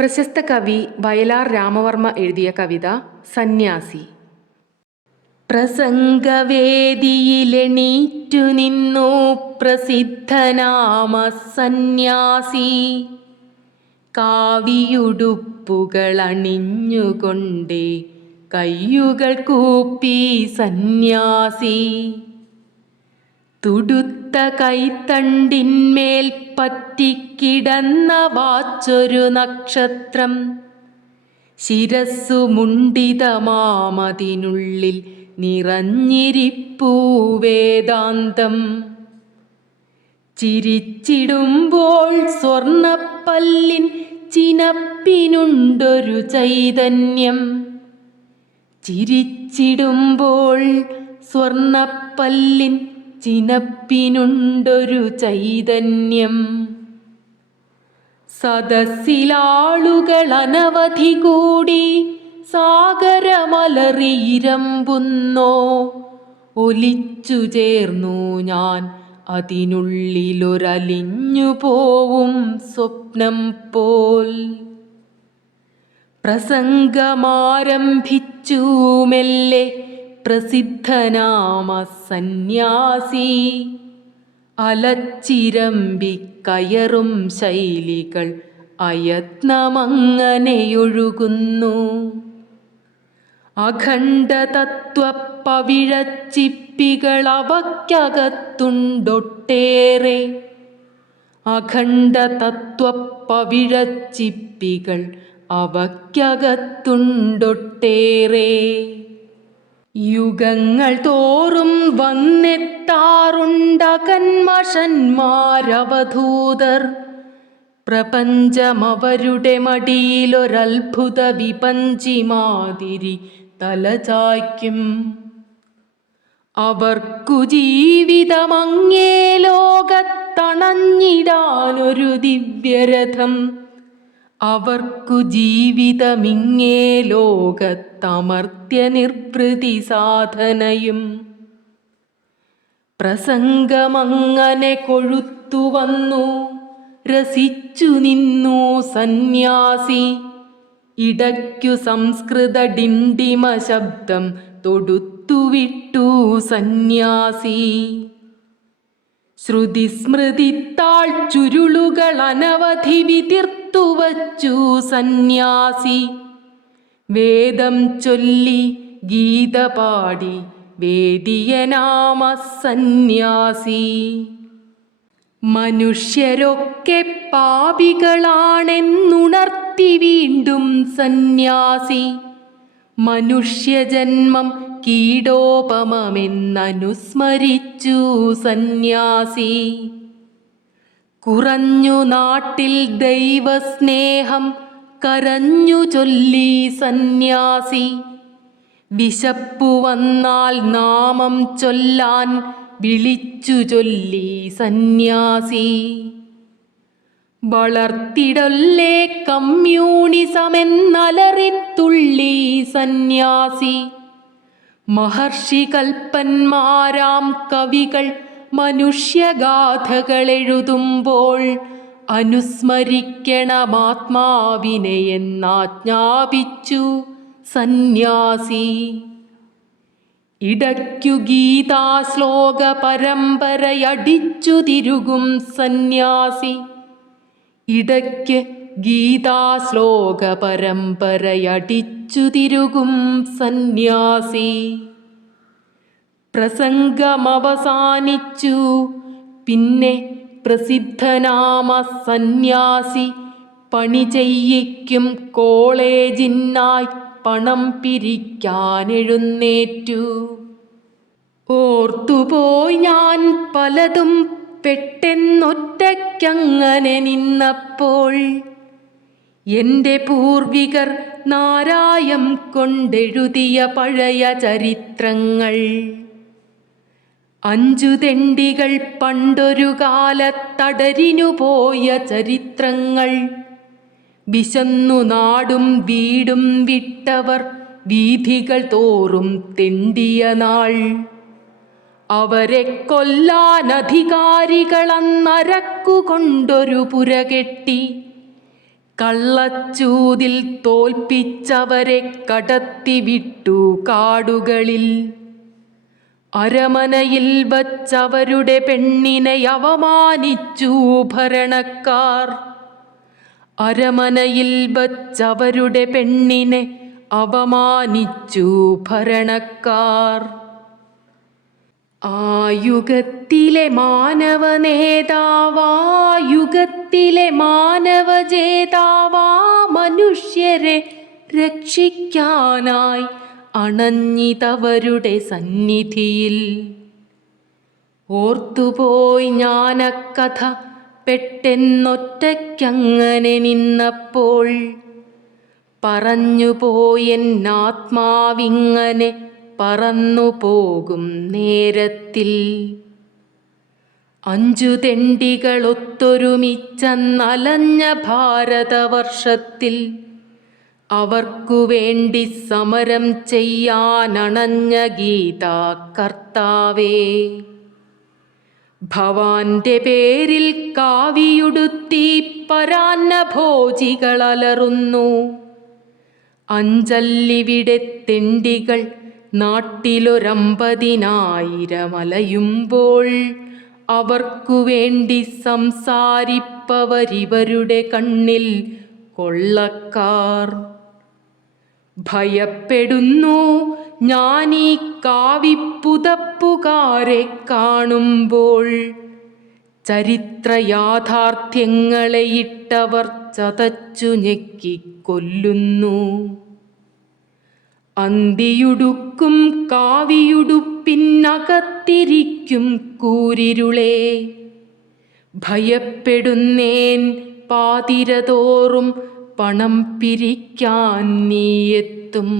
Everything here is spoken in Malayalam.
പ്രശസ്ത കവി വയലാർ രാമവർമ്മ എഴുതിയ കവിത സന്യാസി. പ്രസംഗവേദിയിലെണീറ്റു നിന്നു പ്രസിദ്ധനാമ സന്യാസി. കാവിയുടുപ്പുകൾ അണിഞ്ഞുകൊണ്ടേ കയ്യുകൾ കൂപ്പി സന്യാസി. തുടുത്ത കൈത്തണ്ടിന്മേൽ പറ്റിക്കിടന്ന വാച്ചൊരു നക്ഷത്രം. ശിരസ്സു മുണ്ടിതമാമതിനുള്ളിൽ നിറഞ്ഞിരിപ്പൂ വേദാന്തം. ചിരിച്ചിടുമ്പോൾ സ്വർണപ്പല്ലിൻ ചിനപ്പിനുണ്ടൊരു ചൈതന്യം. ചിരിച്ചിടുമ്പോൾ സ്വർണപ്പല്ലിൻ ചിനപ്പിനുണ്ടൊരു ചൈതന്യം. സദസ്സിലാളുകൾ അനവധി കൂടി സാഗരമലറിയിരമ്പുന്നോ ഒലിച്ചു ചേർന്നു ഞാൻ അതിനുള്ളിലൊരലിഞ്ഞു പോവും സ്വപ്നം പോൽ. പ്രസംഗമാരംഭിച്ചു മെല്ലെ പ്രസിദ്ധനാമ സന്യാസി അലച്ചിരമ്പിക്കയറും ശൈലികൾ അയത്നമങ്ങനെയൊഴുകുന്നു. അഖണ്ഡ തത്വപ്പവിഴച്ചിപ്പികൾ അവയ്ക്കകത്തുണ്ടൊട്ടേറെ അഖണ്ഡ തത്വപ്പവിഴച്ചിപ്പികൾ അവയ്ക്കകത്തുണ്ടൊട്ടേറെ. യുഗങ്ങൾ തോറും വന്നെത്താറുണ്ടകന്മഷന്മാരവധൂതർ. പ്രപഞ്ചമവരുടെ മടിയിലൊരത്ഭുത വിപഞ്ചി മാതിരി തലചായ്ക്കും. അവർക്കു ജീവിതമങ്ങേ ലോകത്തണഞ്ഞിടാനൊരു ദിവ്യരഥം. അവർക്കു ജീവിതമിങ്ങേ ലോകത്തമർത്യ നിർവൃതി സാധനയും. പ്രസംഗമങ്ങനെ കൊഴുത്തുവന്നു രസിച്ചു നിന്നു സന്യാസി. ഇടയ്ക്കു സംസ്കൃത ഡിണ്ടിമ ശബ്ദം തൊടുത്തുവിട്ടു സന്യാസി. ശ്രുതിസ്മൃതിത്താൾ ചുരുളുകൾ അനവധി വിതിർത്തു വച്ചു സന്യാസി. വേദം ചൊല്ലി ഗീത പാടി വേദിയനാമ സന്യാസി മനുഷ്യരൊക്കെ പാപികളാണെന്നുണർത്തി വീണ്ടും സന്യാസി. മനുഷ്യജന്മം കീടോപമമെന്നനുസ്മരിച്ചു സന്യാസി. കുറഞ്ഞു നാട്ടിൽ ദൈവസ്നേഹം കരഞ്ഞു ചൊല്ലി സന്യാസി. വിശപ്പു വന്നാൽ നാമം ചൊല്ലാൻ വിളിച്ചു ചൊല്ലി സന്യാസി. വളർത്തിടല്ലേ കമ്മ്യൂണിസമെന്നലറിത്തുള്ളി സന്യാസി. മഹർഷി കൽപ്പന്മാരാം കവികൾ മനുഷ്യഗാഥകൾ എഴുതുമ്പോൾ അനുസ്മരിക്കണമാത്മാവിനെ എന്നാജ്ഞാപിച്ചു സന്യാസി. ഇടയ്ക്കു ഗീതാശ്ലോക പരമ്പരയടിച്ചു തിരുകും സന്യാസി. ഇടയ്ക്ക് ഗീതാശ്ലോക പരമ്പരയടിച്ചു തിരുകും സന്യാസി. പ്രസംഗമവസാനിച്ചു. പിന്നെ പ്രസിദ്ധനാമ സന്യാസി പണി ചെയ്യിക്കും കോളേജിനായി പണം പിരിക്കാനെഴുന്നേറ്റു. ഓർത്തുപോയി ഞാൻ പലതും പെട്ടെന്നൊറ്റയ്ക്കങ്ങനെ നിന്നപ്പോൾ എന്റെ പൂർവികർ നാരായം കൊണ്ടെഴുതിയ പഴയ ചരിത്രങ്ങൾ. അഞ്ചു തെണ്ടികൾ പണ്ടൊരു കാലത്തടരിനു പോയ ചരിത്രങ്ങൾ. വിശന്നു നാടും വീടും വിട്ടവർ വീഥികൾ തോറും തെണ്ടിയ നാൾ. അവരെ കൊല്ലാൻ അധികാരികളന്നരക്കുകൊണ്ടൊരു പുരകെട്ടി കള്ളച്ചൂതിൽ തോൽപ്പിച്ചവരെ കടത്തിവിട്ടു കാടുകളിൽ. അരമനയിൽ വച്ചവരുടെ പെണ്ണിനെ അവമാനിച്ചു ഭരണക്കാർ. അരമനയിൽ വച്ചവരുടെ പെണ്ണിനെ അവമാനിച്ചു ഭരണക്കാർ. ആ യുഗത്തിലെ മാനവ നേതാവാ യുഗത്തിലെ മാനവ ജേതാവാ മനുഷ്യരെ രക്ഷിക്കാനായി അണഞ്ഞിതവരുടെ സന്നിധിയിൽ. ഓർത്തുപോയി ഞാനക്കഥ പെട്ടെന്നൊറ്റയ്ക്കങ്ങനെ നിന്നപ്പോൾ പറഞ്ഞുപോയെന്നാത്മാവിങ്ങനെ പറന്നു പോകും നേരത്തിൽ. അഞ്ചു തെണ്ടികളൊത്തൊരുമിച്ചന്നലഞ്ഞ ഭാരതവർഷത്തിൽ അവർക്കു വേണ്ടി സമരം ചെയ്യാനണഞ്ഞ ഗീതാ കർത്താവേ. ഭവാന്റെ പേരിൽ കാവിയുടുത്തി പരാന്ന ഭോജികളലറുന്നു അഞ്ചല്ലിവിടെ തെണ്ടികൾ നാട്ടിലൊരമ്പതിനായിരമലയുമ്പോൾ അവർക്കു വേണ്ടി സംസാരിപ്പവരിവരുടെ കണ്ണിൽ കൊള്ളക്കാർ. ഭയപ്പെടുന്നു ഞാനീ കാവിപ്പുതപ്പുകാരെ കാണുമ്പോൾ ചരിത്ര യാഥാർത്ഥ്യങ്ങളെയിട്ടവർ ചതച്ചു ഞെക്കിക്കൊല്ലുന്നു. അന്തിയുടുക്കും കാവിയുടുപ്പിനകത്തിരിക്കും കൂരിരുളേ. ഭയപ്പെടുന്നേൻ പാതിരതോറും പണം പിരിക്കാൻ നീയെത്തും.